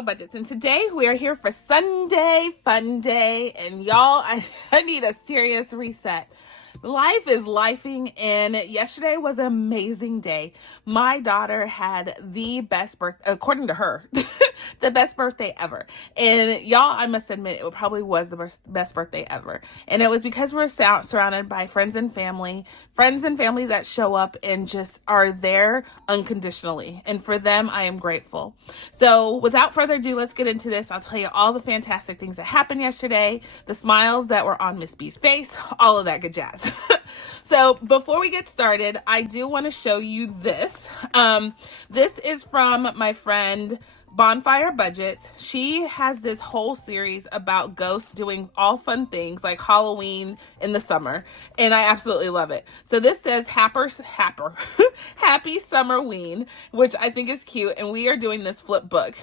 KimmiesBudgets, and today we are here for Sunday Fun Day, and y'all, I need a serious reset. Life is lifing, and yesterday was an amazing day. My daughter had the best birthday, according to her, the best birthday ever. And y'all, I must admit, it probably was the best birthday ever. And it was because we're surrounded by friends and family that show up and just are there unconditionally. And for them, I am grateful. So without further ado, let's get into this. I'll tell you all the fantastic things that happened yesterday, the smiles that were on Miss B's face, all of that good jazz. So before we get started, I do want to show you this. This is from my friend Bonfire Budgets. She has this whole series about ghosts doing all fun things like Halloween in the summer, and I absolutely love it. So this says Happy Summerween, which I think is cute, and we are doing this Flipbook.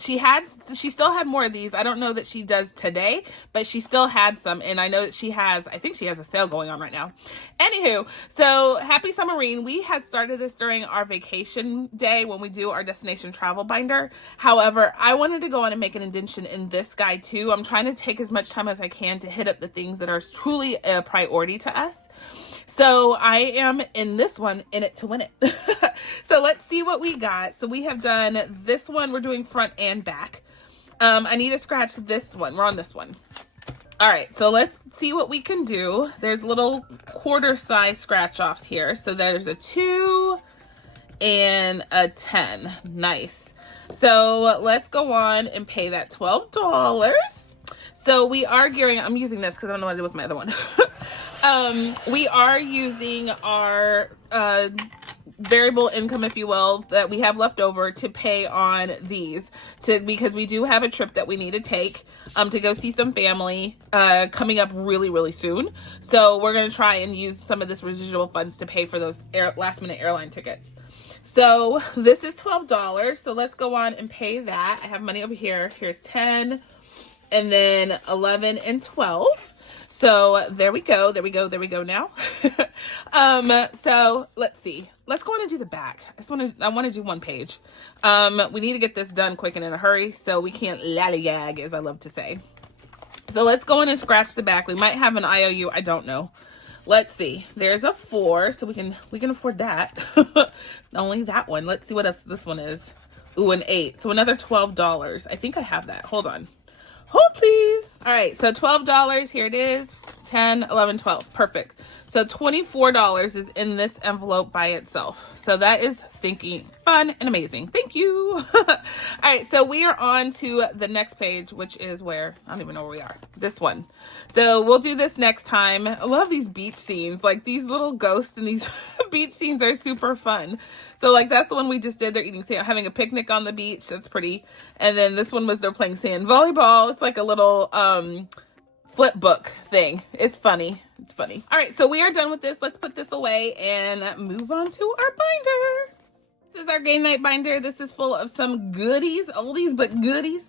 She still had more of these. I don't know that she does today, but she still had some, and I know that I think she has a sale going on right now. Anywho, so Happy Summerween, we had started this during our vacation day when we do our destination travel binder. However, I wanted to go on and make an indentation in this guide too. I'm trying to take as much time as I can to hit up the things that are truly a priority to us. So I am in this one, in it to win it. So let's see what we got. So we have done this one. We're doing front and back. I need to scratch this one. We're on this one. All right, so let's see what we can do. There's little quarter size scratch offs here. So there's a 2 and a 10. Nice. So let's go on and pay that $12. So we are I'm using this because I don't know what to do with my other one. We are using our variable income, if you will, that we have left over to pay on these because we do have a trip that we need to take to go see some family coming up really, really soon. So we're going to try and use some of this residual funds to pay for those last minute airline tickets. So this is $12. So let's go on and pay that. I have money over here. Here's 10 and then 11 and 12. So there we go. There we go now. So let's see. Let's go on and do the back. I want to do one page. We need to get this done quick and in a hurry, so we can't lollygag, as I love to say. So let's go in and scratch the back. We might have an IOU. I don't know. Let's see. There's a 4, so we can afford that. Only that one. Let's see what else this one is. Ooh, an 8. So another $12. I think I have that. Hold on. Hold, please. All right, so $12. Here it is. 10, 11, 12. Perfect. So $24 is in this envelope by itself. So that is stinking fun and amazing. Thank you. All right, so we are on to the next page, which is where, I don't even know where we are. This one. So we'll do this next time. I love these beach scenes. Like these little ghosts and these beach scenes are super fun. So like that's the one we just did. They're eating sand, having a picnic on the beach. That's pretty. And then this one was they're playing sand volleyball. It's like a little Flipbook thing. It's funny. It's funny. All right, so we are done with this. Let's put this away and move on to our binder. This is our game night binder. This is full of some goodies, oldies but goodies.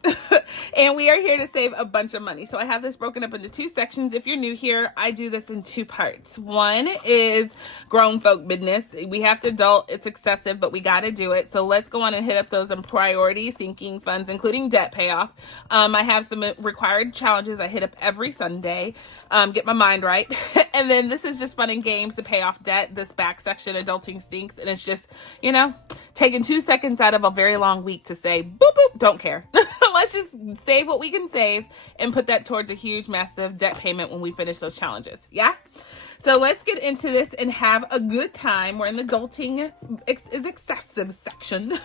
And we are here to save a bunch of money. So I have this broken up into 2 sections. If you're new here, I do this in 2 parts. One is grown folk business. We have to adult. It's excessive, but we got to do it. So let's go on and hit up those priority sinking funds, including debt payoff. I have some required challenges I hit up every Sunday. Get my mind right. And then this is just fun and games to pay off debt. This back section, adulting stinks. And it's just, taking 2 seconds out of a very long week to say, boop, boop, don't care. Let's just save what we can save and put that towards a huge, massive debt payment when we finish those challenges. Yeah? So let's get into this and have a good time. We're in the adulting is excessive section.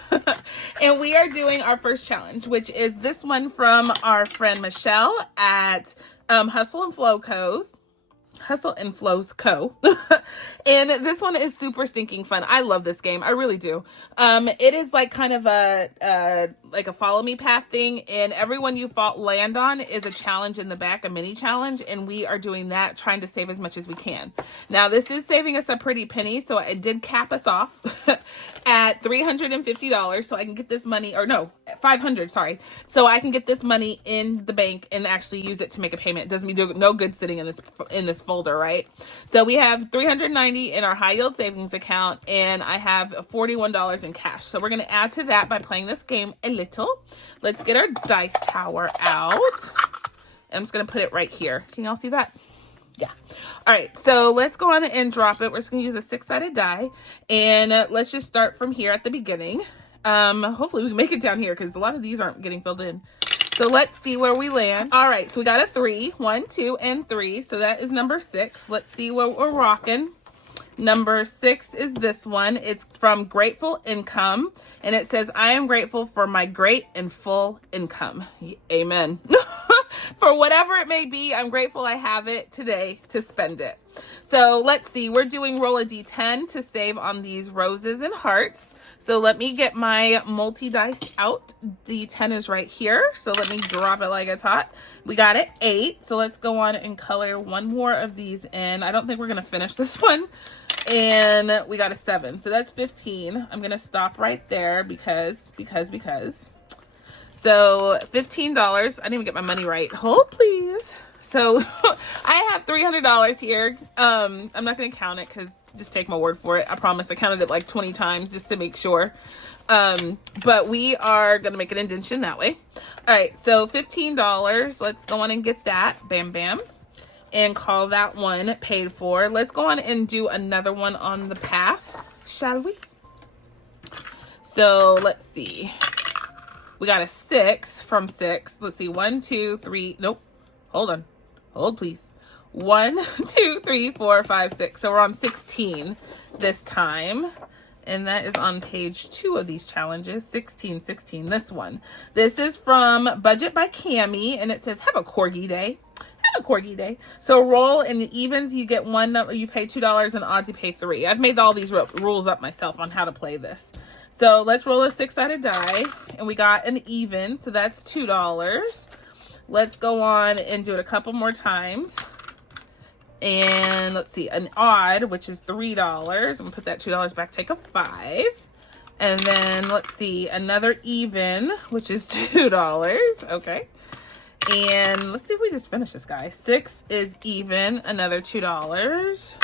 And we are doing our first challenge, which is this one from our friend Michelle at Hustle and Flows Co. And this one is super stinking fun. I love this game. I really do. It is like kind of a follow me path thing, and everyone you land on is a challenge in the back, a mini challenge, and we are doing that, trying to save as much as we can. Now this is saving us a pretty penny, so it did cap us off at $350, so I can get this money, or no, $500, sorry. So I can get this money in the bank and actually use it to make a payment. It does me no good sitting in this this folder, right? So we have $390 in our high yield savings account, and I have $41 in cash. So we're going to add to that by playing this game a little. Let's get our dice tower out. I'm just going to put it right here. Can y'all see that? Yeah. All right. So let's go on and drop it. We're just going to use a 6-sided die, and let's just start from here at the beginning. Hopefully we can make it down here because a lot of these aren't getting filled in. So let's see where we land. All right, so we got a 3, 1, 2, and 3. So that is number 6. Let's see what we're rocking. Number 6 is this one. It's from Grateful Income, and it says, I am grateful for my great and full income. Amen. For whatever it may be, I'm grateful I have it today to spend it. So let's see. We're doing roll a D10 to save on these roses and hearts. So let me get my multi-dice out. D10 is right here. So let me drop it like it's hot. We got it 8. So let's go on and color one more of these in. I don't think we're going to finish this one. And we got a 7. So that's 15. I'm going to stop right there because. So $15. I didn't even get my money right. Hold please. So I have $300 here. I'm not going to count it because just take my word for it. I promise I counted it like 20 times just to make sure. But we are going to make an indentation that way. All right. So $15. Let's go on and get that. Bam, bam. And call that one paid for. Let's go on and do another one on the path, shall we? So let's see. We got a 6 from 6. Let's see. 1, 2, 3. Nope. Hold on. Hold, please. 1, 2, 3, 4, 5, 6. So we're on 16 this time. And that is on page 2 of these challenges. 16, this one. This is from Budget by Cammie. And it says, have a corgi day. Have a corgi day. So roll in the evens. You get one number. You pay $2 and odds you pay 3. I've made all these rules up myself on how to play this. So let's roll a 6-sided die. And we got an even. So that's $2. Let's go on and do it a couple more times. And let's see, an odd, which is $3. I'm gonna put that $2 back, take a 5. And then let's see, another even, which is $2. Okay. And let's see if we just finish this guy. 6 is even, another $2.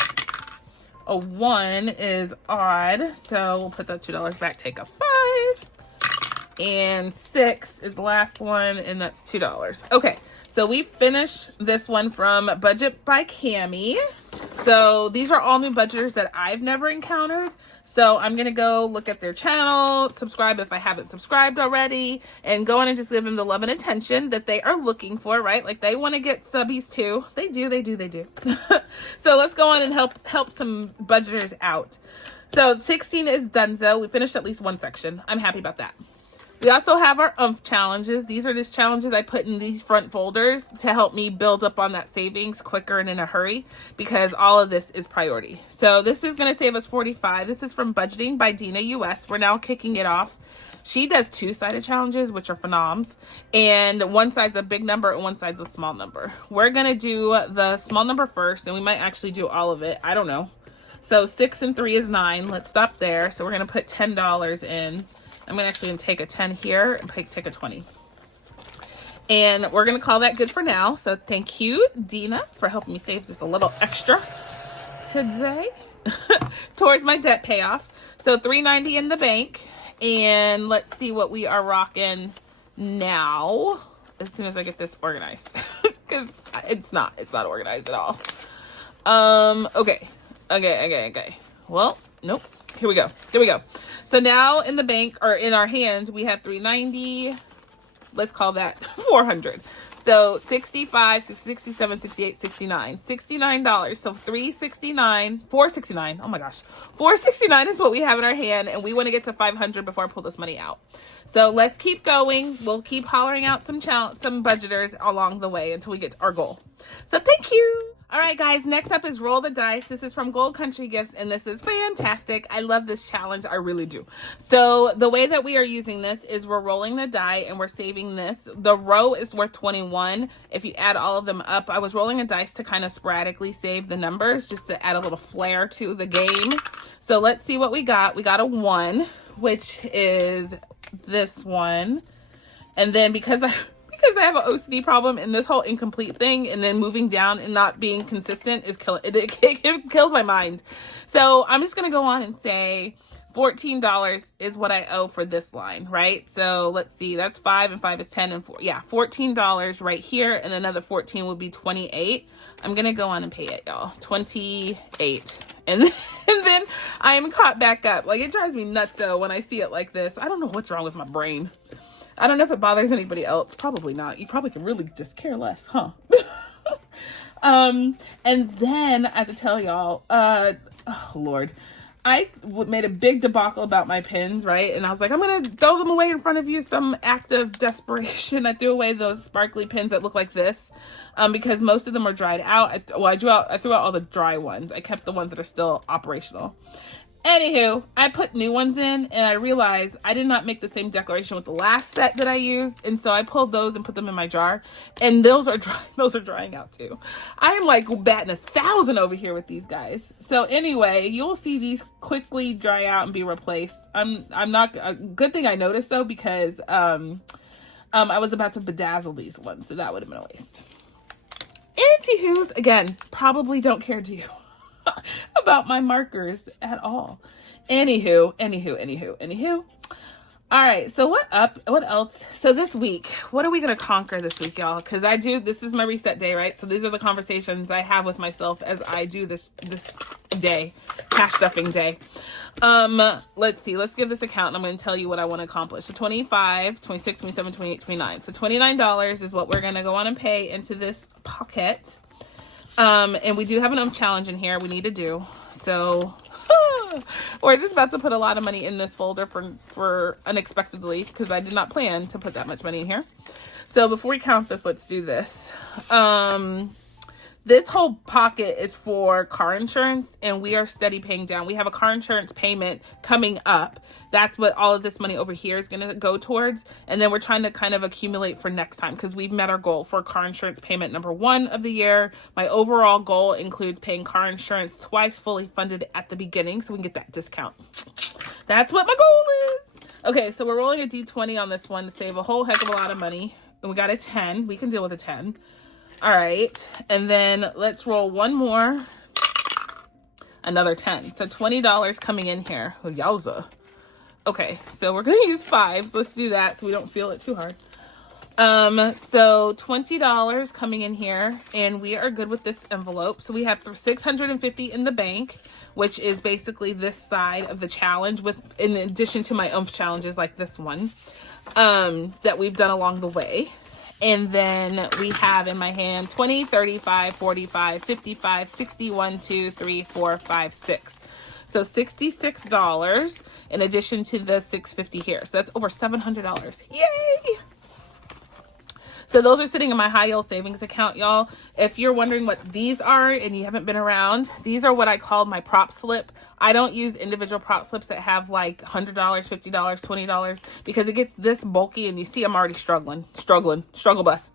A 1 is odd. So we'll put that $2 back, take a 5. And 6 is the last one, and that's $2. Okay, so we finished this one from Budget by Cammie. So these are all new budgeters that I've never encountered. So I'm going to go look at their channel, subscribe if I haven't subscribed already, and go on and just give them the love and attention that they are looking for, right? Like they want to get subbies too. They do. So let's go on and help some budgeters out. So 16 is Dunzo. We finished at least one section. I'm happy about that. We also have our challenges. These are just challenges I put in these front folders to help me build up on that savings quicker and in a hurry because all of this is priority. So this is going to save us $45. This is from Budgeting by Dina US. We're now kicking it off. She does 2-sided challenges, which are phenoms. And one side's a big number and one side's a small number. We're going to do the small number first, and we might actually do all of it. I don't know. So 6 and 3 is 9. Let's stop there. So we're going to put $10 in. I'm going to actually take a 10 here and take a 20. And we're going to call that good for now. So thank you, Dina, for helping me save just a little extra today towards my debt payoff. So $390 in the bank. And let's see what we are rocking now as soon as I get this organized. Because it's not organized at all. Okay. Well, nope. Here we go. So now in the bank, or in our hand, we have $390. Let's call that $400. So 65, 67, 68, 69. $69. So $469. Oh my gosh. $469 is what we have in our hand, and we want to get to $500 before I pull this money out. So let's keep going. We'll keep hollering out some budgeters along the way until we get to our goal. So thank you. All right, guys, next up is Roll the Dice. This is from Gold Country Gifts, and this is fantastic. I love this challenge. I really do. So the way that we are using this is we're rolling the die, and we're saving this. The row is worth 21. If you add all of them up, I was rolling a dice to kind of sporadically save the numbers, just to add a little flair to the game. So let's see what we got. We got a 1, which is this one. And then because because I have an OCD problem, and this whole incomplete thing and then moving down and not being consistent is killing it. It kills my mind. So I'm just going to go on and say $14 is what I owe for this line, right? So let's see, that's 5 and 5 is 10 and 4. Yeah, $14 right here, and another 14 would be 28. I'm going to go on and pay it, y'all. 28. And then I am caught back up. Like, it drives me nuts though when I see it like this. I don't know what's wrong with my brain. I don't know if it bothers anybody else. Probably not. You probably can really just care less, huh? And then I have to tell y'all, oh Lord, I made a big debacle about my pins, right? And I was like, I'm going to throw them away in front of you, some act of desperation. I threw away those sparkly pins that look like this because most of them are dried out. I threw out all the dry ones. I kept the ones that are still operational. Anywho, I put new ones in, and I realized I did not make the same declaration with the last set that I used, and so I pulled those and put them in my jar, and those are drying out too. I am like batting 1,000 over here with these guys. So anyway, you'll see these quickly dry out and be replaced. I'm not a good thing I noticed though, because I was about to bedazzle these ones, so that would have been a waste. Anywho's, again, probably don't care, do you? About my markers at all. Anywho. All right, so what else? So this week, what are we going to conquer this week, y'all? Because this is my reset day, right? So these are the conversations I have with myself as I do this day, cash stuffing day. Let's see, let's give this a count, and I'm going to tell you what I want to accomplish. So 25, 26, 27, 28, 29. So $29 is what we're going to go on and pay into this pocket. And we do have an challenge in here we need to do. So we're just about to put a lot of money in this folder for unexpectedly, because I did not plan to put that much money in here. So before we count this, let's do this. This whole pocket is for car insurance, and we are steady paying down. We have a car insurance payment coming up. That's what all of this money over here is going to go towards. And then we're trying to kind of accumulate for next time, because we've met our goal for car insurance payment number 1 of the year. My overall goal includes paying car insurance twice fully funded at the beginning, so we can get that discount. That's what my goal is. Okay, so we're rolling a D20 on this one to save a whole heck of a lot of money. And we got a 10. We can deal with a 10. All right, and then let's roll one more. Another 10. So $20 coming in here. Oh, yowza. Okay, so we're going to use 5s. Let's do that so we don't feel it too hard. So $20 coming in here, and we are good with this envelope. So we have $650 in the bank, which is basically this side of the challenge, with in addition to my oomph challenges like this one that we've done along the way. And then we have in my hand 20, 35, 45, 55, 60, 1, 2, 3, 4, 5, 6. So $66 in addition to the $650 here. So that's over $700. Yay! So those are sitting in my high yield savings account, y'all. If you're wondering what these are and you haven't been around, these are what I call my prop slip. I don't use individual prop slips that have like $100, $50, $20 because it gets this bulky, and you see I'm already struggle bus.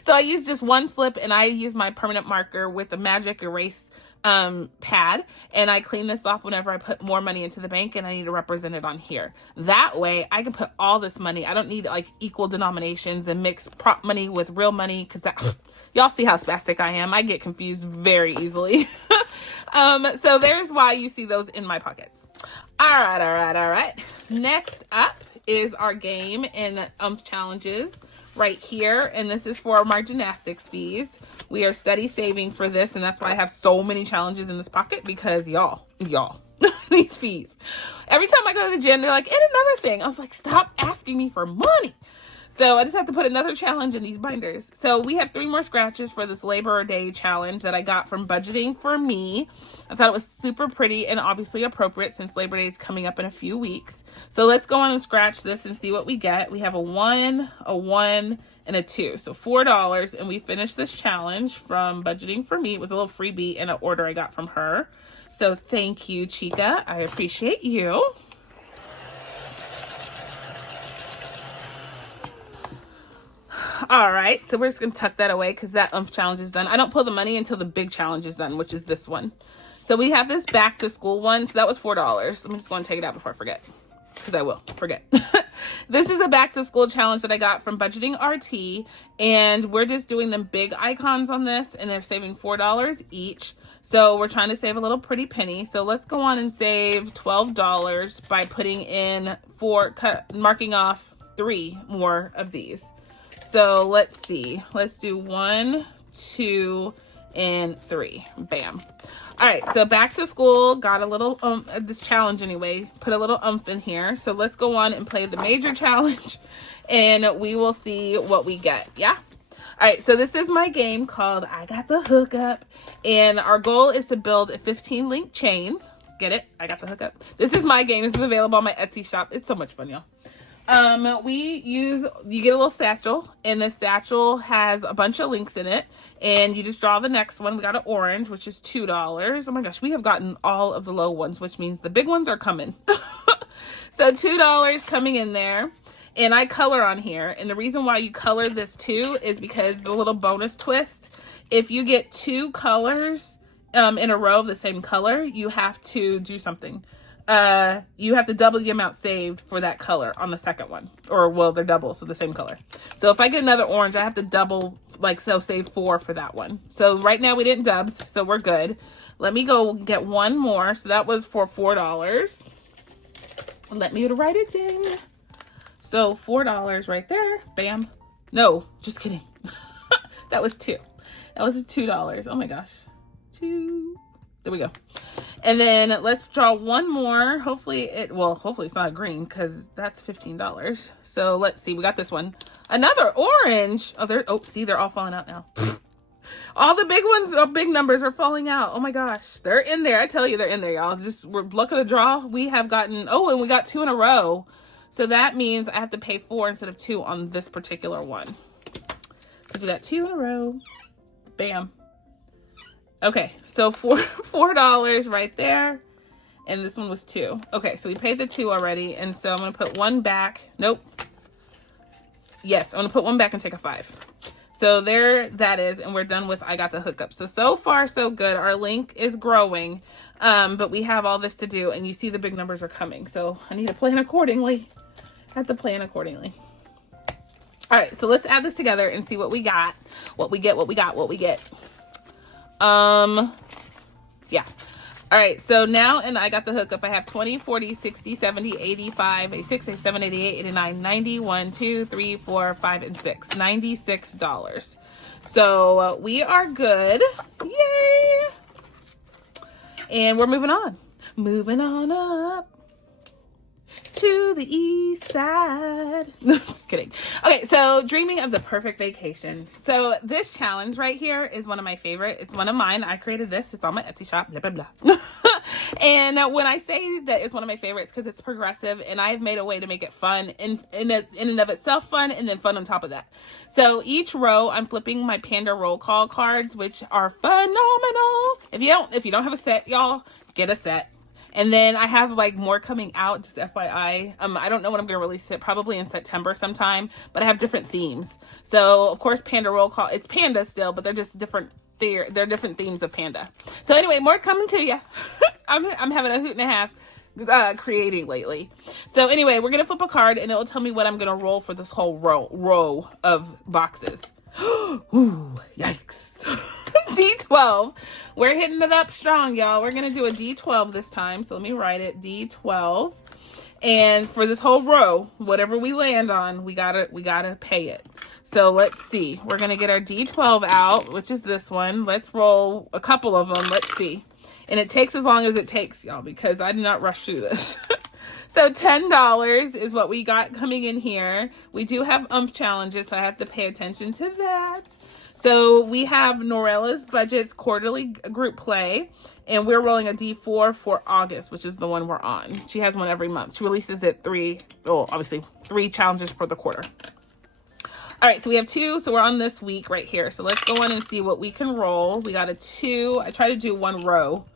So I use just one slip, and I use my permanent marker with a magic erase pad, and I clean this off whenever I put more money into the bank and I need to represent it on here. That way I can put all this money. I don't need like equal denominations and mix prop money with real money, because that y'all see how spastic I am. I get confused very easily. So there's why you see those in my pockets. All right. Next up is our game and challenges right here, and this is for my gymnastics fees. We are steady saving for this, and that's why I have so many challenges in this pocket, because y'all these fees. Every time I go to the gym, they're like, and another thing. I was like, stop asking me for money. So I just have to put another challenge in these binders. So we have 3 more scratches for this Labor Day challenge that I got from Budgeting for Me. I thought it was super pretty and obviously appropriate since Labor Day is coming up in a few weeks. So let's go on and scratch this and see what we get. We have a 1, and a 2. So $4, and we finished this challenge from Budgeting for Me. It was a little freebie and an order I got from her. So thank you, Chica. I appreciate you. All right, so we're just gonna tuck that away because that challenge is done. I don't pull the money until the big challenge is done, which is this one. So we have this back to school one. So that was $4. Let me just go and take it out before I forget. because I will forget. This is a back to school challenge that I got from Budgeting RT, and we're just doing them big icons on this, and they're saving $4 each. So we're trying to save a little pretty penny. So let's go on and save $12 by putting in marking off 3 more of these. So let's see. Let's do 1, 2, and 3. Bam. All right, so back to school, got a little this challenge anyway, put a little in here. So let's go on and play the major challenge, and we will see what we get. Yeah. All right, so this is my game called I Got the Hookup, and our goal is to build a 15 link chain. Get it? I got the hookup. This is my game. This is available on my Etsy shop. It's so much fun, y'all. You get a little satchel, and the satchel has a bunch of links in it, and you just draw the next one. We got an orange, which is $2. Oh my gosh, we have gotten all of the low ones, which means the big ones are coming. So $2 coming in there. And I color on here. And the reason why you color this too is because the little bonus twist, if you get 2 colors in a row of the same color, you have to do something. You have to double the amount saved for that color on the second one. Or, well, they're double, so the same color. So if I get another orange, I have to double, save 4 for that one. So right now we didn't dubs, so we're good. Let me go get one more. So that was for $4. Let me write it in. So $4 right there. Bam. No, just kidding. That was 2. That was $2. Oh my gosh. 2. There we go. And then let's draw one more. Hopefully it's not green because that's $15. So let's see. We got this one. Another orange. See, they're all falling out now. All the big ones, big numbers are falling out. Oh my gosh. They're in there. I tell you, they're in there, y'all. We're luck of the draw. We have gotten, and we got 2 in a row. So that means I have to pay 4 instead of 2 on this particular one. Because we got 2 in a row. Bam. Okay, so $4 right there. And this one was 2. Okay, so we paid the 2 already. And so I'm going to put 1 back. Nope. Yes, I'm going to put 1 back and take a 5. So there that is. And we're done with I Got the Hookup. So far, so good. Our link is growing. But we have all this to do. And you see the big numbers are coming. So I need to plan accordingly. All right, so let's add this together and see what we got. What we get. Yeah. All right, so now in I Got the Hookup, I have 20, 40, 60, 70, 85, 86, 87, 88, 89, 90, 1, 2, 3, 4, 5, and 6. $96. So we are good. Yay! And we're moving on. Moving on up to the east side. No, just kidding. Okay, so dreaming of the perfect vacation. So this challenge right here is one of my favorite. It's one of mine. I created this. It's on my Etsy shop. Blah, blah, blah. And when I say that it's one of my favorites, because it's progressive, and I've made a way to make it fun in and of itself fun, and then fun on top of that. So each row, I'm flipping my Panda roll call cards, which are phenomenal. If you don't have a set, y'all, get a set. And then I have more coming out, just FYI. I don't know when I'm going to release it, probably in September sometime, but I have different themes. So, of course, Panda Roll Call, it's Panda still, but they're just different. They're different themes of Panda. So anyway, more coming to you. I'm having a hoot and a half creating lately. So anyway, we're going to flip a card, and it'll tell me what I'm going to roll for this whole row of boxes. Ooh, yikes. D12. We're hitting it up strong, y'all. We're going to do a D12 this time. So let me write it. D12. And for this whole row, whatever we land on, we gotta pay it. So let's see. We're going to get our D12 out, which is this one. Let's roll a couple of them. Let's see. And it takes as long as it takes, y'all, because I did not rush through this. So $10 is what we got coming in here. We do have challenges, so I have to pay attention to that. So we have Norella's Budgets quarterly group play, and we're rolling a D4 for August, which is the one we're on. She has one every month. She releases it 3 challenges for the quarter. All right, so we have 2, so we're on this week right here. So let's go on and see what we can roll. We got a 2. I try to do 1 row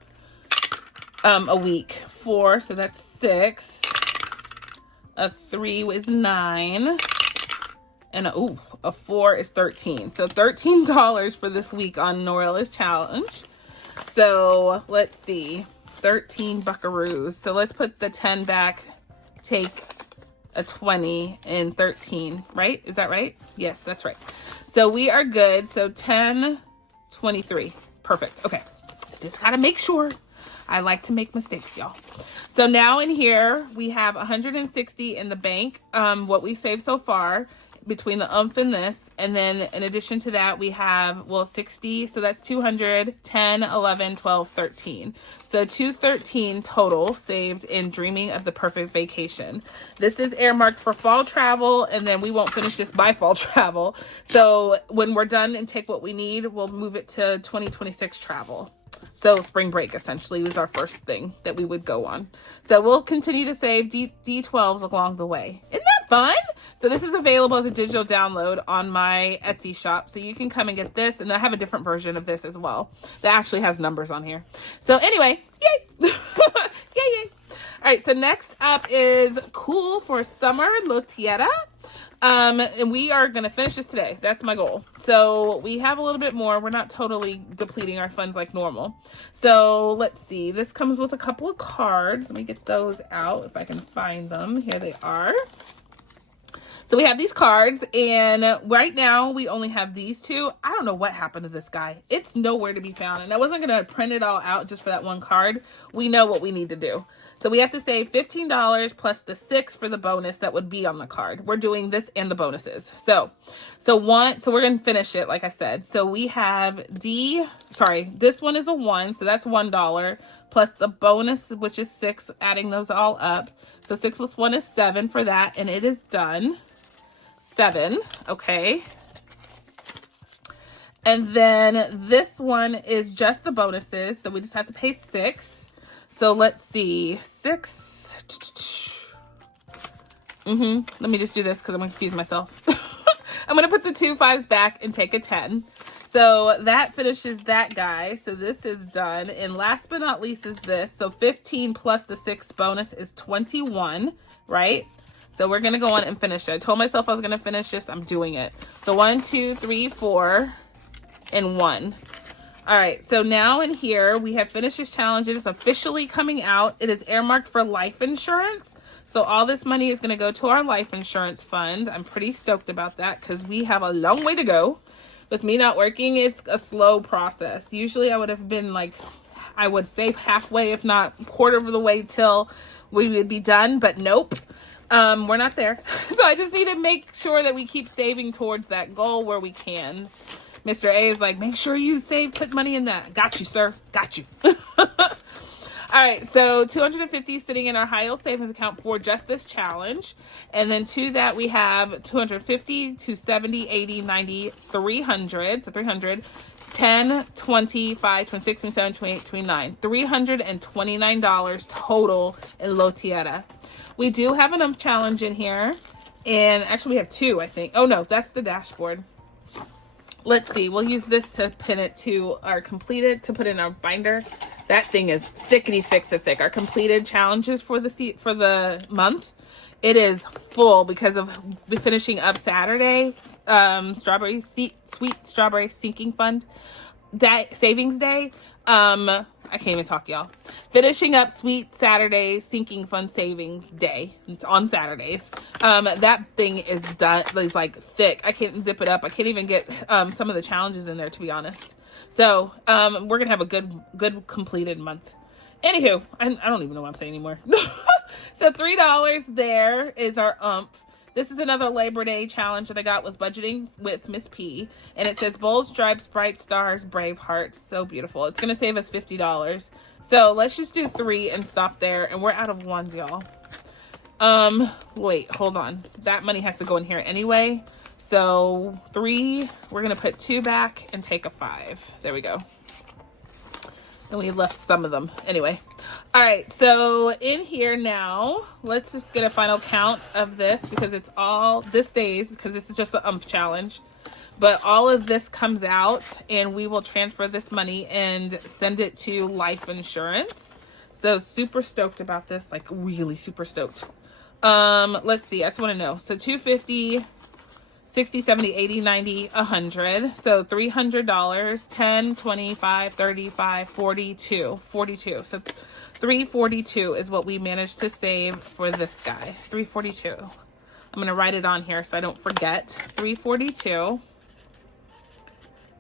a week. 4, so that's 6. A 3 is 9. And a 4 is 13. So $13 for this week on Norella's challenge. So let's see. 13 buckaroos. So let's put the 10 back take a 20 and 13, right? Is that right? Yes, that's right. So we are good. So 10, 23. Perfect. Okay. Just got to make sure. I like to make mistakes, y'all. So now in here, we have 160 in the bank, what we saved so far between the and this. And then in addition to that, we have, well, 60. So that's 200, 10, 11, 12, 13. So 213 total saved in dreaming of the perfect vacation. This is earmarked for fall travel, and then we won't finish this by fall travel. So when we're done and take what we need, we'll move it to 2026 travel. So spring break essentially was our first thing that we would go on. So we'll continue to save D12s along the way. Isn't that fun? So this is available as a digital download on my Etsy shop. So you can come and get this. And I have a different version of this as well that actually has numbers on here. So anyway, yay. Yay, yay. All right. So next up is Cool for Summer Lotiera. And we are going to finish this today. That's my goal. So we have a little bit more. We're not totally depleting our funds like normal. So let's see. This comes with a couple of cards. Let me get those out if I can find them. Here they are. So we have these cards, and right now we only have these two. I don't know what happened to this guy. It's nowhere to be found, and I wasn't going to print it all out just for that one card. We know what we need to do. So we have to save $15 plus the $6 for the bonus that would be on the card. We're doing this and the bonuses. So we're going to finish it, like I said. So we have this one is a 1, so that's $1 plus the bonus, which is 6, adding those all up. So 6 plus 1 is 7 for that, and it is done. 7, okay. And then this one is just the bonuses, so we just have to pay 6. So let's see, 6. Let me just do this because I'm going to confuse myself. I'm going to put the 2 5s back and take a 10. So that finishes that guy. So this is done. And last but not least is this. So 15 plus the 6 bonus is 21, right? So we're going to go on and finish it. I told myself I was going to finish this. I'm doing it. So 1, 2, 3, 4, and 1. All right, so now in here, we have finished this challenge. It is officially coming out. It is earmarked for life insurance. So all this money is going to go to our life insurance fund. I'm pretty stoked about that because we have a long way to go. With me not working, it's a slow process. Usually I would have been like, I would say halfway, if not quarter of the way till we would be done, but nope. We're not there. So I just need to make sure that we keep saving towards that goal where we can. Mr. A is like, make sure you save, put money in that. Got you, sir. Got you. All right. So 250 sitting in our high yield savings account for just this challenge. And then to that, we have 250, 270, 80, 90, 300. So 300, 10, 25, 26, 27, 28, 29. $329 total in Lotiera. We do have an challenge in here. And actually we have 2, I think. Oh no, that's the dashboard. Let's see. We'll use this to pin it to our completed, to put in our binder. That thing is thickety thick. Our completed challenges for the month. It is full because of finishing up Saturday, sweet strawberry sinking fund savings day. I can't even talk, y'all. Finishing up Sweet Saturday Sinking Fund Savings Day. It's on Saturdays. That thing is done. It's like thick. I can't zip it up. I can't even get some of the challenges in there, to be honest. So we're gonna have a good completed month. Anywho, I don't even know what I'm saying anymore. So $3 there is our This is another Labor Day challenge that I got with budgeting with Miss P. And it says bold stripes, bright stars, brave hearts. So beautiful. It's going to save us $50. So let's just do 3 and stop there. And we're out of ones, y'all. Wait, hold on. That money has to go in here anyway. So 3, we're going to put 2 back and take a 5. There we go. And we left some of them. Anyway. All right. So in here now, let's just get a final count of this because it's all, this stays because this is just an challenge. But all of this comes out and we will transfer this money and send it to life insurance. So super stoked about this. Like really super stoked. Let's see. I just want to know. So 250, 60, 70, 80, 90, 100. So $300, 10, 25, 35, 42. So $3.42 is what we managed to save for this guy. $3.42. I'm going to write it on here so I don't forget. $3.42.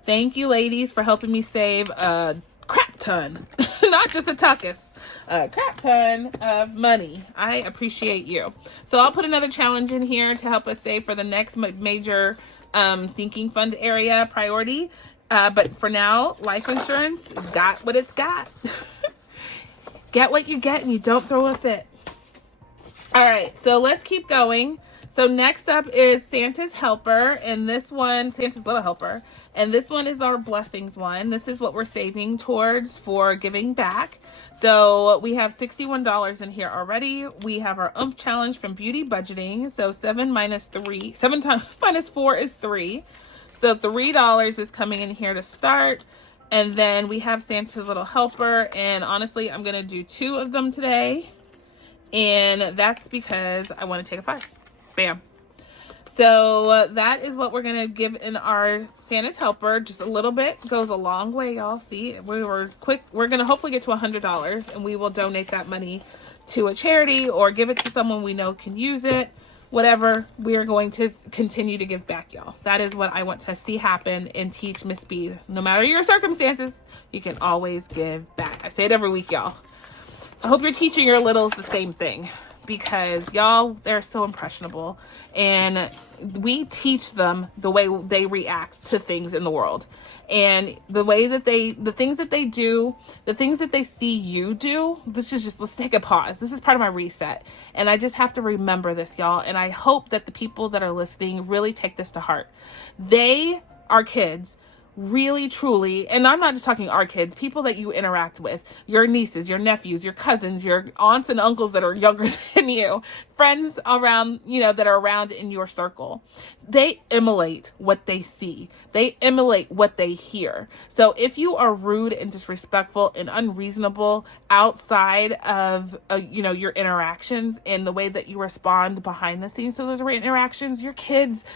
Thank you, ladies, for helping me save a crap ton. Not just a tuckus. A crap ton of money. I appreciate you. So I'll put another challenge in here to help us save for the next major sinking fund area priority. But for now, life insurance has got what it's got. Get what you get and you don't throw a fit. All right, so let's keep going. So next up is Santa's Helper, and this one, Santa's Little Helper, and this one is our blessings one. This is what we're saving towards for giving back. So we have $61 in here already. We have our Oomph challenge from Beauty Budgeting. So 7 times minus 4 is 3. So $3 is coming in here to start. And then we have Santa's Little Helper, and honestly, I'm gonna do 2 of them today. And that's because I want to take a 5. Bam. So that is what we're going to give in our Santa's Helper. Just a little bit goes a long way, y'all. See, we were quick. We're going to hopefully get to $100, and we will donate that money to a charity or give it to someone we know can use it. Whatever, we are going to continue to give back, y'all. That is what I want to see happen and teach Miss B. No matter your circumstances, you can always give back. I say it every week, y'all. I hope you're teaching your littles the same thing, because y'all, they're so impressionable, and we teach them the way they react to things in the world, and the way that the things that they do, the things that they see you do. Let's take a pause. This is part of my reset, and I just have to remember this, y'all, and I hope that the people that are listening really take this to heart. They are kids. Really, truly, and I'm not just talking our kids, people that you interact with, your nieces, your nephews, your cousins, your aunts and uncles that are younger than you, friends around, that are around in your circle. They emulate what they see. They emulate what they hear. So if you are rude and disrespectful and unreasonable outside of, your interactions and the way that you respond behind the scenes to those interactions,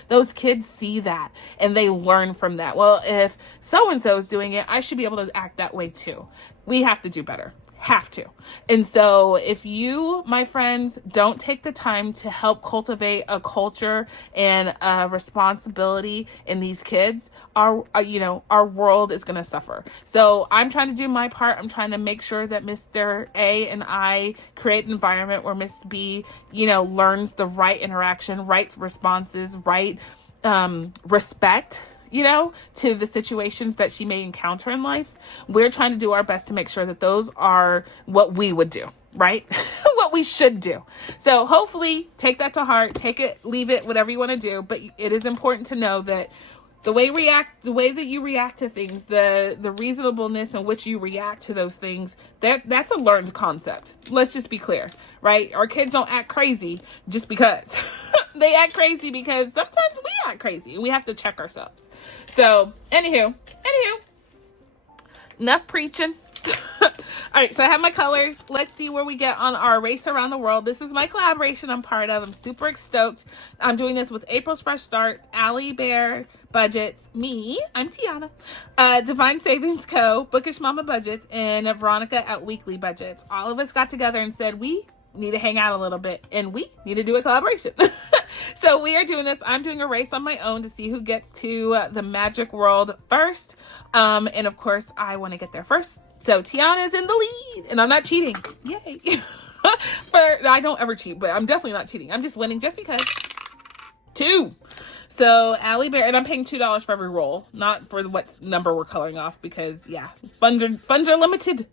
those kids see that and they learn from that. Well, if so-and-so is doing it, I should be able to act that way too. We have to do better. Have to. And so if you, my friends, don't take the time to help cultivate a culture and a responsibility in these kids, our world is going to suffer. So I'm trying to do my part. I'm trying to make sure that Mr. A and I create an environment where Miss B, learns the right interaction, right responses, right respect, to the situations that she may encounter in life. We're trying to do our best to make sure that those are what we would do, right? What we should do. So hopefully take that to heart, take it, leave it, whatever you want to do. But it is important to know that the way that you react to things, the reasonableness in which you react to those things, that's a learned concept. Let's just be clear, right? Our kids don't act crazy just because. They act crazy because sometimes we act crazy and we have to check ourselves. So, anywho, enough preaching. All right, so I have my colors. Let's see where we get on our race around the world. This is my collaboration I'm part of. I'm super stoked. I'm doing this with April's Fresh Start, Allie Bear Budgets, me, I'm Tiana, Divine Savings Co., Bookish Mama Budgets, and Veronica at Weekly Budgets. All of us got together and said we need to hang out a little bit and we need to do a collaboration. So we are doing this. I'm doing a race on my own to see who gets to the magic world first. And of course, I want to get there first. So Tiana's in the lead and I'm not cheating. Yay. I don't ever cheat, but I'm definitely not cheating. I'm just winning just because. 2. So Allie Bear, and I'm paying $2 for every roll, not for what number we're coloring off because funds are limited.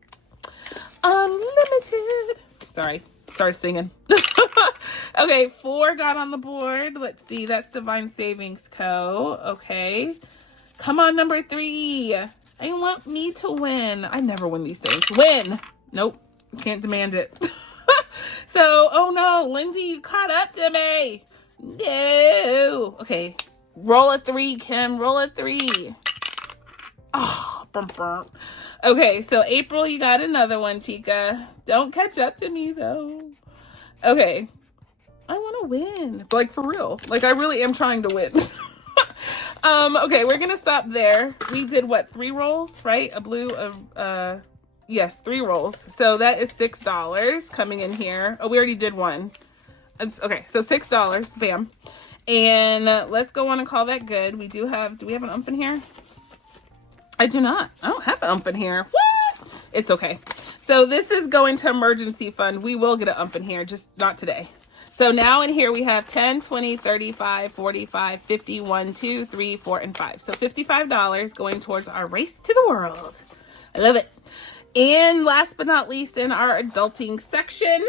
Unlimited. Sorry. Started singing. Okay, 4 got on the board. Let's see. That's Divine Savings Co. Okay. Come on, number 3. I want me to win. I never win these things. Win. Nope. Can't demand it. So, oh no. Lindsay, you caught up to me. No. Okay. Roll a 3, Kim. Roll a 3. Oh, bum. Okay, so April, you got another one, Chica. Don't catch up to me, though. Okay. I want to win. Like, for real. Like, I really am trying to win. Okay, we're going to stop there. We did, 3 rolls, right? A blue, Yes, 3 rolls. So that is $6 coming in here. Oh, we already did one. Okay, so $6. Bam. And let's go on and call that good. We do we have an umph in here? I do not. I don't have an umph in here. What? It's okay. So this is going to emergency fund. We will get an umph in here, just not today. So now in here we have 10, 20, 35, 45, 50, 1, 2, 3, 4, and 5. So $55 going towards our race to the world. I love it. And last but not least, in our adulting section,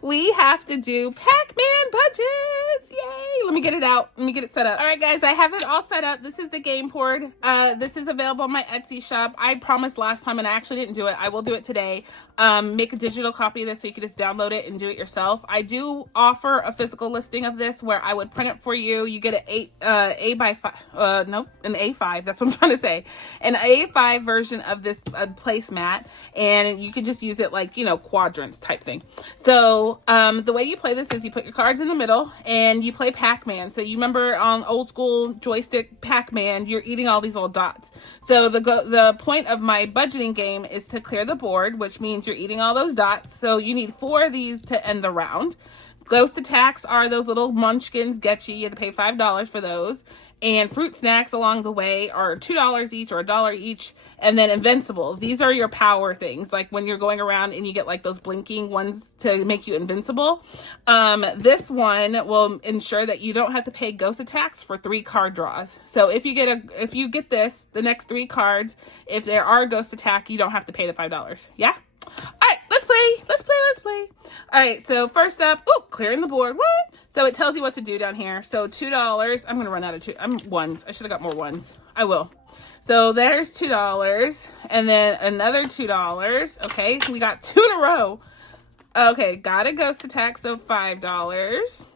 we have to do PacMan Budgets. Yay! Let me get it out. Let me get it set up. All right, guys, I have it all set up. This is the game board. This is available on my Etsy shop. I promised last time, and I actually didn't do it. I will do it today. Make a digital copy of this so you can just download it and do it yourself. I do offer a physical listing of this where I would print it for you. You get an an A5. That's what I'm trying to say. An A5 version of this placemat, and you could just use it like, you know, quadrants type thing. So the way you play this is you put your cards in the middle and you play Pac-Man. So you remember on old school joystick Pac-Man, you're eating all these little dots. So the point of my budgeting game is to clear the board, which means you're eating all those dots. So you need 4 of these to end the round. Ghost attacks are those little munchkins, get you. You have to pay $5 for those. And fruit snacks along the way are $2 each or $1 each. And then invincibles. These are your power things. Like when you're going around and you get like those blinking ones to make you invincible. This one will ensure that you don't have to pay ghost attacks for 3 card draws. So if you get this, the next 3 cards, if there are a ghost attack, you don't have to pay the $5. Yeah? All right, let's play. All right, so first up, clearing the board. What? So it tells you what to do down here. So $2. I'm going to run out of ones. I should have got more ones. I will. So there's $2 and then another $2. Okay, we got 2 in a row. Okay, got a ghost attack, so $5.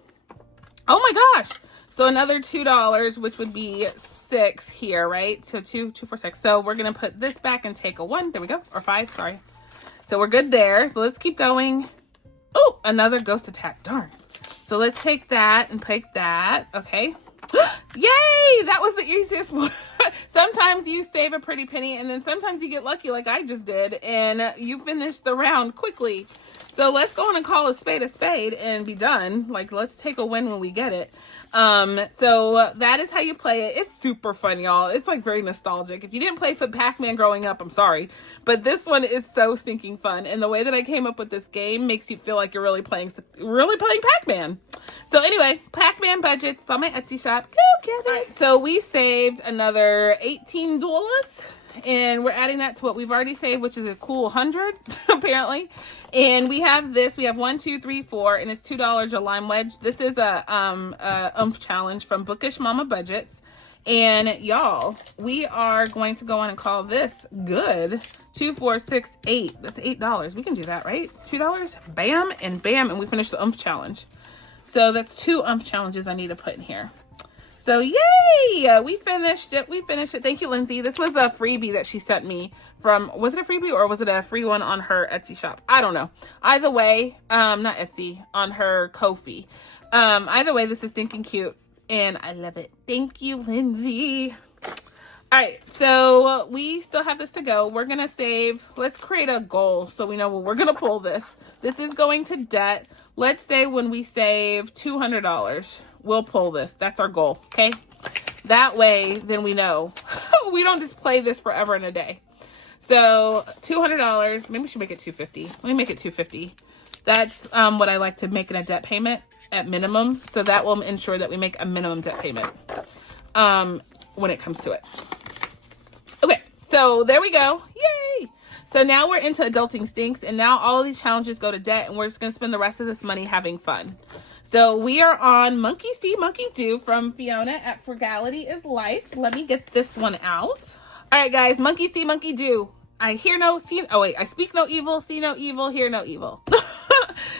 Oh my gosh. So another $2, which would be 6 here, right? So 2, 4, 6. So we're going to put this back and take a 1. There we go. Or 5, sorry. So we're good there. So let's keep going. Oh, another ghost attack. Darn. So let's take that and pick that. Okay. Yay! That was the easiest one. Sometimes you save a pretty penny and then sometimes you get lucky like I just did and you finish the round quickly. So let's go on and call a spade and be done. Like, let's take a win when we get it. So that is how you play it. It's super fun, y'all. It's like very nostalgic. If you didn't play Pac-Man growing up, I'm sorry. But this one is so stinking fun. And the way that I came up with this game makes you feel like you're really playing Pac-Man. So anyway, PacMan Budgets on my Etsy shop. Go get it. Right, so we saved another $18. And we're adding that to what we've already saved, which is a cool 100, apparently. And we have this. We have 1, 2, 3, 4, and it's $2 a lime wedge. This is a umph challenge from Bookish Mama Budgets. And y'all, we are going to go on and call this good. 2, 4, 6, 8. That's $8. We can do that, right? $2. Bam and bam, and we finish the umph challenge. So that's 2 umph challenges I need to put in here. So yay! We finished it. Thank you, Lindsay. This was a freebie that she sent me from, was it a freebie or was it a free one on her Etsy shop? I don't know. Either way, not Etsy, on her Ko-fi. Either way, this is stinking cute and I love it. Thank you, Lindsay. All right, so we still have this to go. We're gonna save, let's create a goal so we know when we're gonna pull this. This is going to debt. Let's say when we save $200, we'll pull this. That's our goal, okay? That way, then we know. We don't just play this forever and a day. So $200, maybe we should make it $250. Let me make it $250. That's what I like to make in a debt payment at minimum. So that will ensure that we make a minimum debt payment when it comes to it. Okay, so there we go. Yay! So now we're into Adulting Stinks, and now all of these challenges go to debt, and we're just going to spend the rest of this money having fun. So we are on Monkey See, Monkey Do from Fiona at Frugality is Life. Let me get this one out. All right, guys, Monkey See, Monkey Do. I speak no evil, see no evil, hear no evil.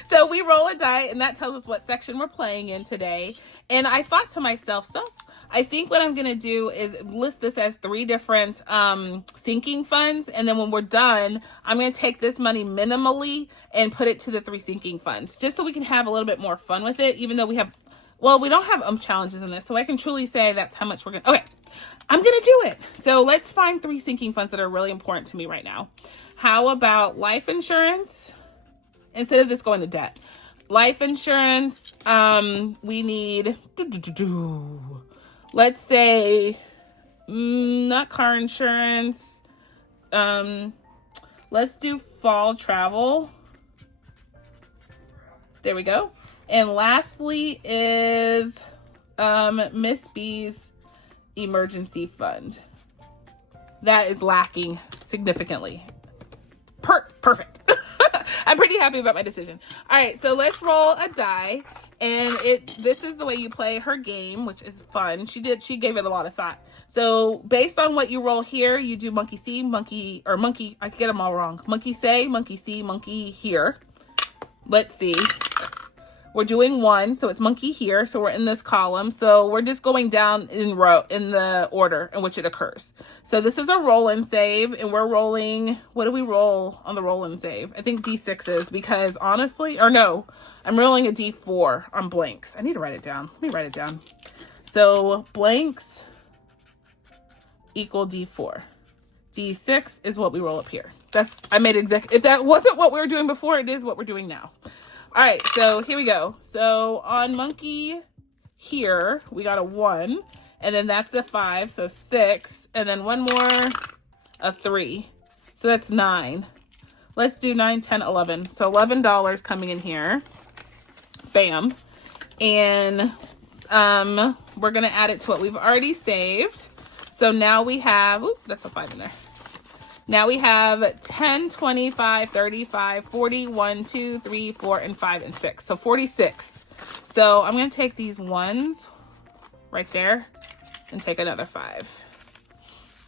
So we roll a die, and that tells us what section we're playing in today. And I thought to myself, I think what I'm going to do is list this as 3 different sinking funds. And then when we're done, I'm going to take this money minimally and put it to the 3 sinking funds, just so we can have a little bit more fun with it, even though we don't have challenges in this. So I can truly say that's how much we're going to, okay, I'm going to do it. So let's find 3 sinking funds that are really important to me right now. How about life insurance? Instead of this going to debt. Life insurance, we need, let's say, not car insurance. Let's do fall travel. There we go. And lastly is Miss B's emergency fund. That is lacking significantly. Perfect. I'm pretty happy about my decision. All right, so let's roll a die. And this is the way you play her game, which is fun. She gave it a lot of thought. So based on what you roll here, you do monkey see, monkey, I get them all wrong. Monkey say, monkey see, monkey here. Let's see. We're doing 1, so it's monkey here. So we're in this column. So we're just going down in the order in which it occurs. So this is a roll and save, and we're rolling. What do we roll on the roll and save? I think D6s because honestly, or no, I'm rolling a D4 on blanks. I need to write it down. Let me write it down. So blanks equal D4. D6 is what we roll up here. I made if that wasn't what we were doing before, it is what we're doing now. All right, so here we go. So on monkey here, we got a 1, and then that's a 5, so 6, and then one more, a 3. So that's 9. Let's do 9, 10, 11. So $11 coming in here. Bam. And we're going to add it to what we've already saved. So now we have, oops, that's a 5 in there. Now we have 10, 25, 35, 40, 1, 2, 3, 4, and 5, and 6. So 46. So I'm going to take these ones right there and take another 5.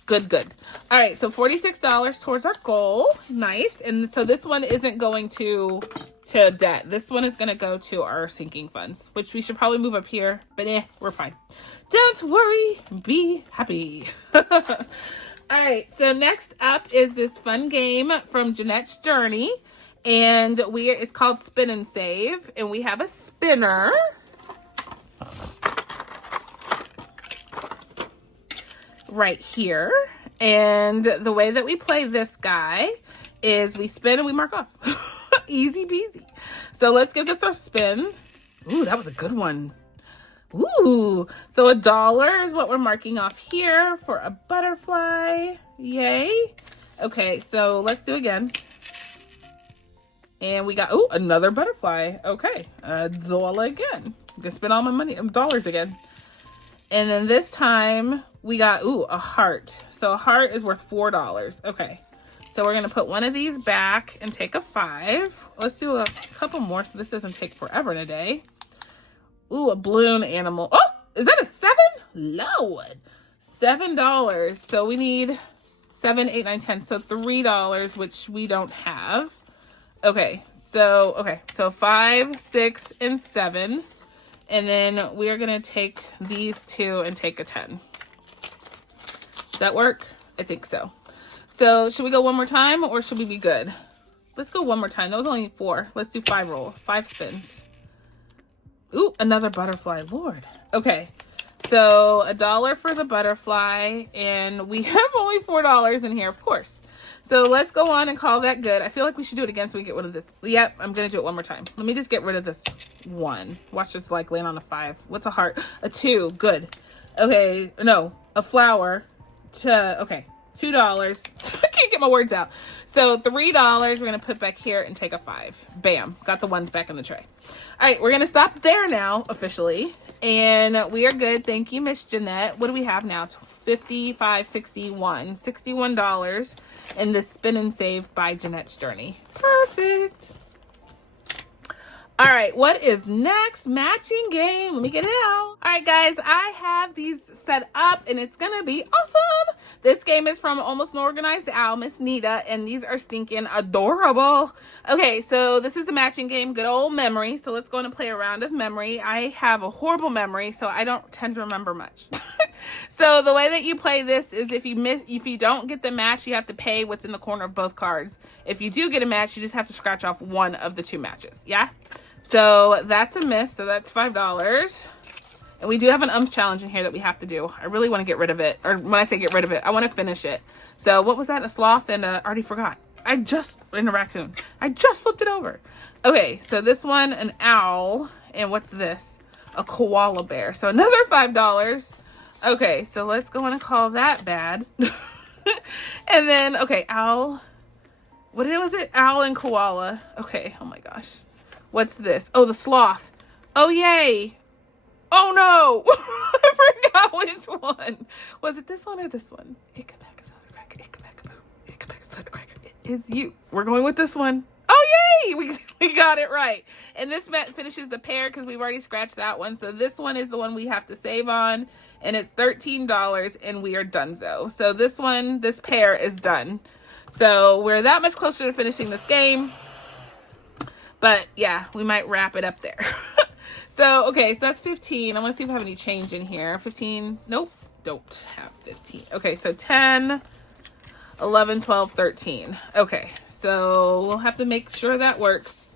Good. All right, so $46 towards our goal. Nice. And so this one isn't going to debt. This one is going to go to our sinking funds, which we should probably move up here, but we're fine. Don't worry, be happy. All right, so next up is this fun game from Jeanette's Journey, and it's called Spin and Save, and we have a spinner. Right here, and the way that we play this guy is we spin and we mark off. Easy peasy. So let's give this our spin. Ooh, that was a good one. Ooh, so $1 is what we're marking off here for a butterfly. Yay. Okay, so let's do again. And we got, ooh, another butterfly. Okay, $1 again. I'm gonna spend all my money, dollars again. And then this time we got, ooh, a heart. So a heart is worth $4. Okay, so we're gonna put one of these back and take a 5. Let's do a couple more so this doesn't take forever in a day. Ooh, a balloon animal. Oh, is that a 7? Lord. $7. So we need 7, 8, 9, 10. So $3, which we don't have. Okay, so 5, 6, and 7. And then we're going to take these 2 and take a 10. Does that work? I think so. So should we go one more time or should we be good? Let's go one more time. That was only 4. Let's do 5 spins. Ooh, another butterfly. Lord. Okay, so $1 for the butterfly, and we have only $4 in here, of course. So let's go on and call that good. I feel like we should do it again so we get rid of this. Yep, I'm going to do it one more time. Let me just get rid of this 1. Watch this like land on a 5. What's a heart? A 2. Good. Okay, no, a flower. Okay, $2. I can't get my words out. So $3 we're going to put back here and take a 5. Bam. Got the ones back in the tray. All right, we're going to stop there now, officially. And we are good. Thank you, Miss Jeanette. What do we have now? 55, 61. $61 in the Spin and Save by Jeanette's Journey. Perfect. All right, what is next? Matching game. Let me get it out. All right, guys, I have these set up, and it's going to be awesome. This game is from Almost an Organized Owl, Miss Nita, and these are stinking adorable. Okay, so this is the matching game, good old memory. So let's go on and play a round of memory. I have a horrible memory, so I don't tend to remember much. So the way that you play this is if you don't get the match, you have to pay what's in the corner of both cards. If you do get a match, you just have to scratch off one of the 2 matches. Yeah? So that's a miss. So that's $5. And we do have an challenge in here that we have to do. I really want to get rid of it. Or when I say get rid of it, I want to finish it. So what was that? A sloth and I already forgot. in a raccoon. I just flipped it over. Okay, so this one, an owl. And what's this? A koala bear. So another $5. Okay, so let's go and call that bad. And then, okay, owl. What was it? Owl and koala. Okay, oh my gosh. What's this? Oh, the sloth. Oh, yay. Oh, no. I forgot which one. Was it this one or this one? It is you. We're going with this one. Oh, yay. We got it right. And this finishes the pair because we've already scratched that one. So this one is the one we have to save on. And it's $13 and we are donezo. So this pair is done. So we're that much closer to finishing this game. But yeah, we might wrap it up there. So, okay, so that's 15. I want to see if I have any change in here. 15. Nope, don't have 15. Okay, so 10, 11, 12, 13. Okay, so we'll have to make sure that works.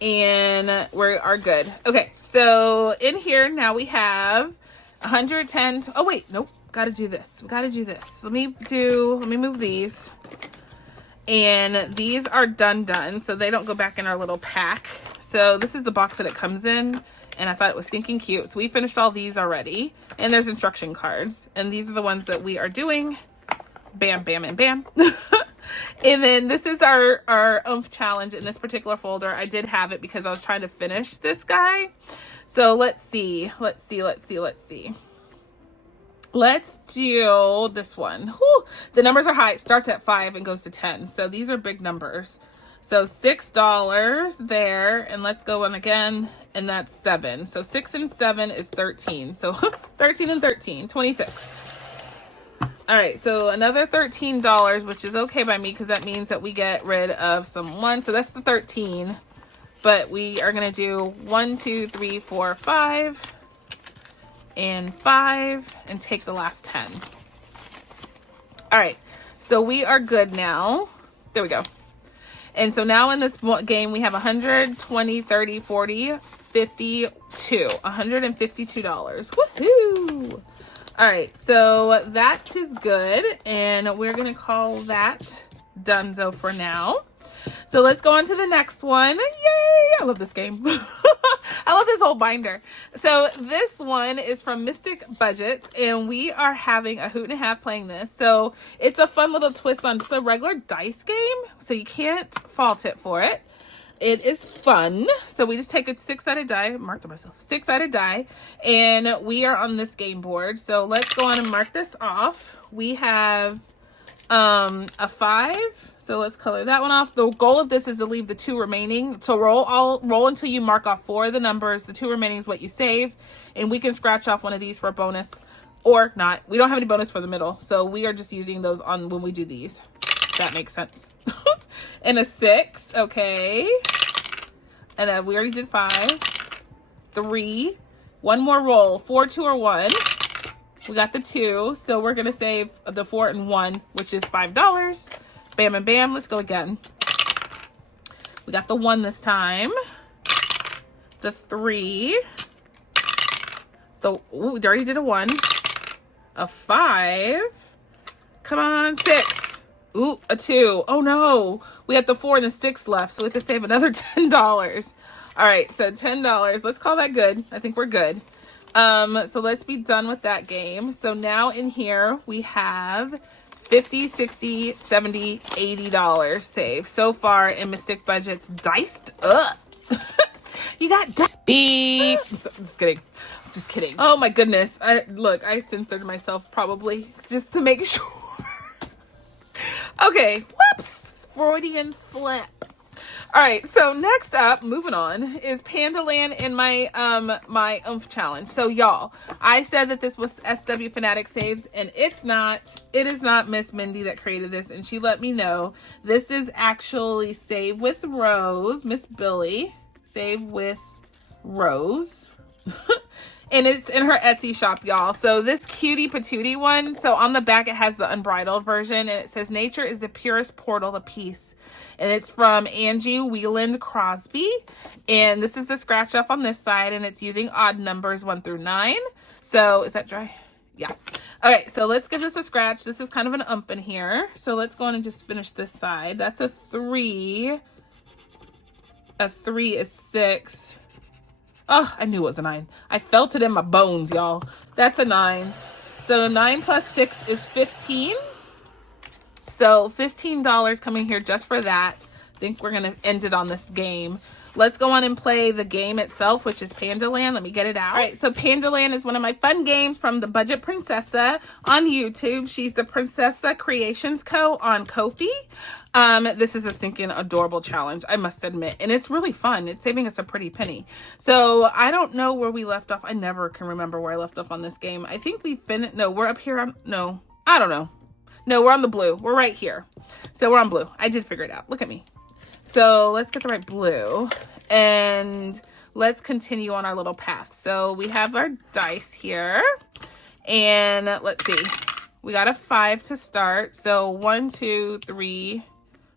And we are good. Okay, so in here now we have 110. Oh, wait, nope. Got to do this. We got to do this. Let me move these. And these are done. So they don't go back in our little pack. So this is the box that it comes in. And I thought it was stinking cute. So we finished all these already. And there's instruction cards. And these are the ones that we are doing. Bam, bam, and bam. And then this is our oomph challenge in this particular folder. I did have it because I was trying to finish this guy. So let's see. Let's do this one. Whew. The numbers are high. It starts at 5 and goes to 10. So these are big numbers. So $6 there. And let's go on again. And that's 7. So 6 and 7 is 13. So 13 and 13, 26. All right. So another $13, which is okay by me because that means that we get rid of some 1. So that's the 13. But we are going to do 1, 2, 3, 4, 5. And 5 and take the last 10. All right, so we are good now. There we go. And so now in this game, we have 120, 30, 40, 52, $152. Woohoo! All right, so that is good. And we're going to call that donezo for now. So let's go on to the next one. Yay! I love this game. I love this whole binder. So this one is from PacMan Budgets, and we are having a hoot and a half playing this. So it's a fun little twist on just a regular dice game. So you can't fault it for it. It is fun. So we just take a 6-sided die. Marked it myself. 6-sided die. And we are on this game board. So let's go on and mark this off. We have a 5. So let's color that one off. The goal of this is to leave the 2 remaining. So roll until you mark off 4 of the numbers. The 2 remaining is what you save. And we can scratch off one of these for a bonus or not. We don't have any bonus for the middle. So we are just using those on when we do these. If that makes sense. And a 6. Okay. And we already did 5. 3. One more roll. 4, 2, or 1. We got the 2. So we're going to save the 4 and 1, which is $5. Bam and bam. Let's go again. We got the 1 this time. The 3. We already did a 1. A 5. Come on. 6. Ooh, a 2. Oh no. We have the 4 and the 6 left. So we have to save another $10. All right. So $10. Let's call that good. I think we're good. So let's be done with that game. So now in here we have $50, $60, $70, $80 saved so far in PacMan Budgets. Diced up. You got beep. Just kidding. Oh my goodness. I censored myself probably just to make sure. Okay. Whoops. Freudian slip. All right, so next up, moving on, is Panda Land in my my oomph challenge. So y'all, I said that this was SW Fanatic Saves, and it's not. It is not Miss Mindy that created this, and she let me know. This is actually Save with Rose, Miss Billy. Save with Rose. And it's in her Etsy shop, y'all. So this cutie patootie one, so on the back it has the unbridled version, and it says, nature is the purest portal to peace. And it's from Angie Wieland Crosby. And this is the scratch off on this side, and it's using odd numbers 1 through 9. So is that dry? Yeah. All right, so let's give this a scratch. This is kind of an ump in here. So let's go on and just finish this side. That's a 3. A 3 is 6. Oh, I knew it was a 9. I felt it in my bones, y'all. That's a 9. So 9 plus 6 is 15. So $15 coming here just for that. I think we're going to end it on this game. Let's go on and play the game itself, which is Panda Land. Let me get it out. All right, so Panda Land is one of my fun games from the Budget Princessa on YouTube. She's the Princessa Creations Co. on Ko-fi. This is a stinking adorable challenge, I must admit. And it's really fun. It's saving us a pretty penny. So I don't know where we left off. I never can remember where I left off on this game. I think we finished. No, we're up here on. No, I don't know. No, we're on the blue. We're right here. So we're on blue. I did figure it out. Look at me. So let's get the right blue and let's continue on our little path. So we have our dice here and let's see, we got a 5 to start. So 1, 2, 3,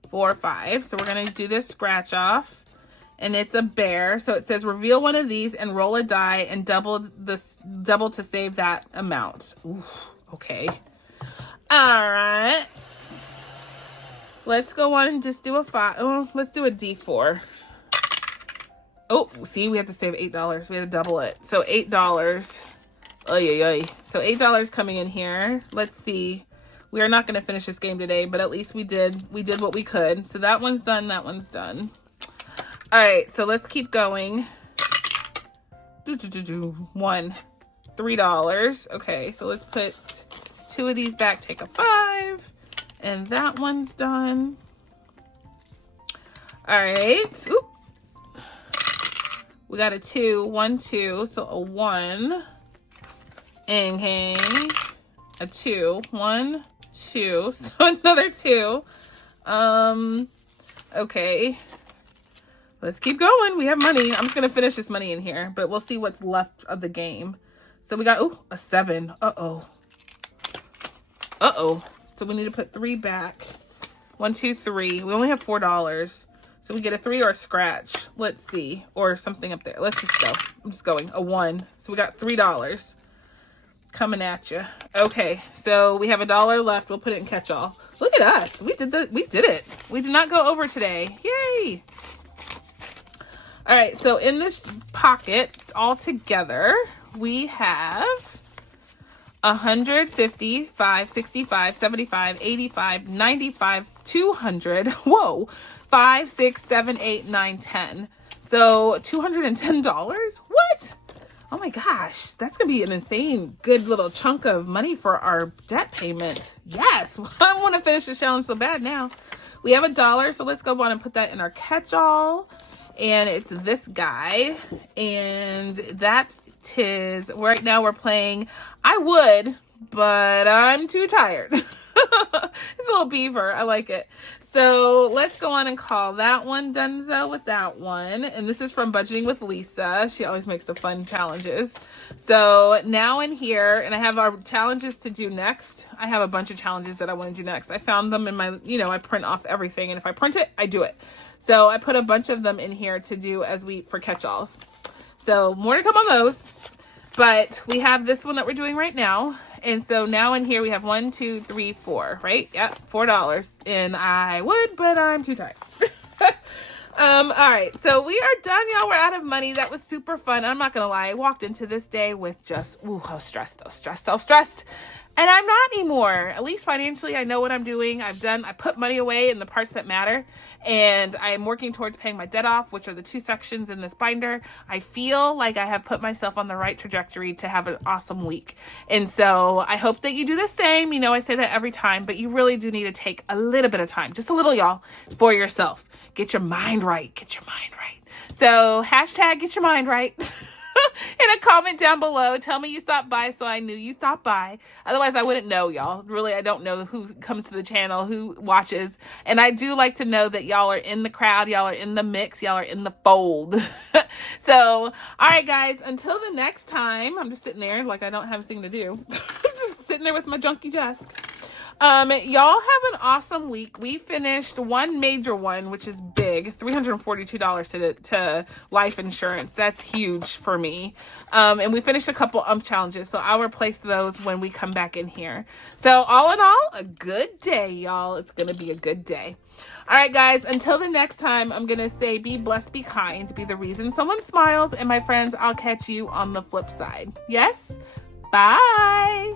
4, 5. So we're going to do this scratch off and it's a bear. So it says reveal one of these and roll a die and double to save that amount. Ooh, okay. All right. Let's go on and just do a 5. Oh, let's do a D4. Oh, see, we have to save $8. We have to double it. So $8. Oy. So $8 coming in here. Let's see. We are not going to finish this game today, but at least we did what we could. So that one's done. That one's done. All right. So let's keep going. $1. $3. Okay. So let's put 2 of these back. Take a 5. And that one's done. All right. Oop. We got a 2, 1, 2. So a 1. Okay. A 2, 1, 2. So another 2. Okay. Let's keep going. We have money. I'm just going to finish this money in here, but we'll see what's left of the game. So we got, a 7. Uh-oh. So we need to put 3 back. 1, 2, 3. We only have $4. So we get a 3 or a scratch. Let's see. Or something up there. Let's just go. I'm just going. A 1. So we got $3 coming at you. Okay. So we have $1 left. We'll put it in catch-all. Look at us. We did it. We did not go over today. Yay. All right. So in this pocket all together, we have 155, 65, 75, 85, 95, 200. Whoa. 5, 6, 7, 8, 9, 10. So $210? What? Oh my gosh. That's going to be an insane good little chunk of money for our debt payment. Yes. I want to finish the challenge so bad now. We have $1. So let's go on and put that in our catch-all. And it's this guy. And that is, right now we're playing I Would, but I'm too tired. It's a little beaver. I like it. So let's go on and call that one Dunzo with that one. And this is from Budgeting with Lisa. She always makes the fun challenges. So now in here, and I have our challenges to do next. I have a bunch of challenges that I want to do next. I found them in my, I print off everything. And if I print it, I do it. So I put a bunch of them in here to do for catch-alls. So more to come on those. But we have this one that we're doing right now. And so now in here we have 1, 2, 3, 4, right? Yep, $4. And I would, but I'm too tired. All right, so we are done, y'all. We're out of money. That was super fun. I'm not gonna lie, I walked into this day with just, I was stressed. And I'm not anymore. At least financially, I know what I'm doing. I put money away in the parts that matter. And I am working towards paying my debt off, which are the 2 sections in this binder. I feel like I have put myself on the right trajectory to have an awesome week. And so I hope that you do the same. I say that every time, but you really do need to take a little bit of time, just a little, y'all, for yourself. Get your mind right. So hashtag get your mind right. In a comment down below, tell me you stopped by so I knew you stopped by. Otherwise, I wouldn't know, y'all. Really, I don't know who comes to the channel, who watches. And I do like to know that y'all are in the crowd, y'all are in the mix, y'all are in the fold. So, all right, guys, until the next time, I'm just sitting there like I don't have anything to do. I'm just sitting there with my junky desk. Y'all have an awesome week. We finished one major one, which is big, $342 to life insurance. That's huge for me. And we finished a couple challenges, so I'll replace those when we come back in here. So all in all, a good day, y'all. It's gonna be a good day. All right, guys, until the next time, I'm gonna say be blessed, be kind, be the reason someone smiles, and my friends, I'll catch you on the flip side. Yes? Bye.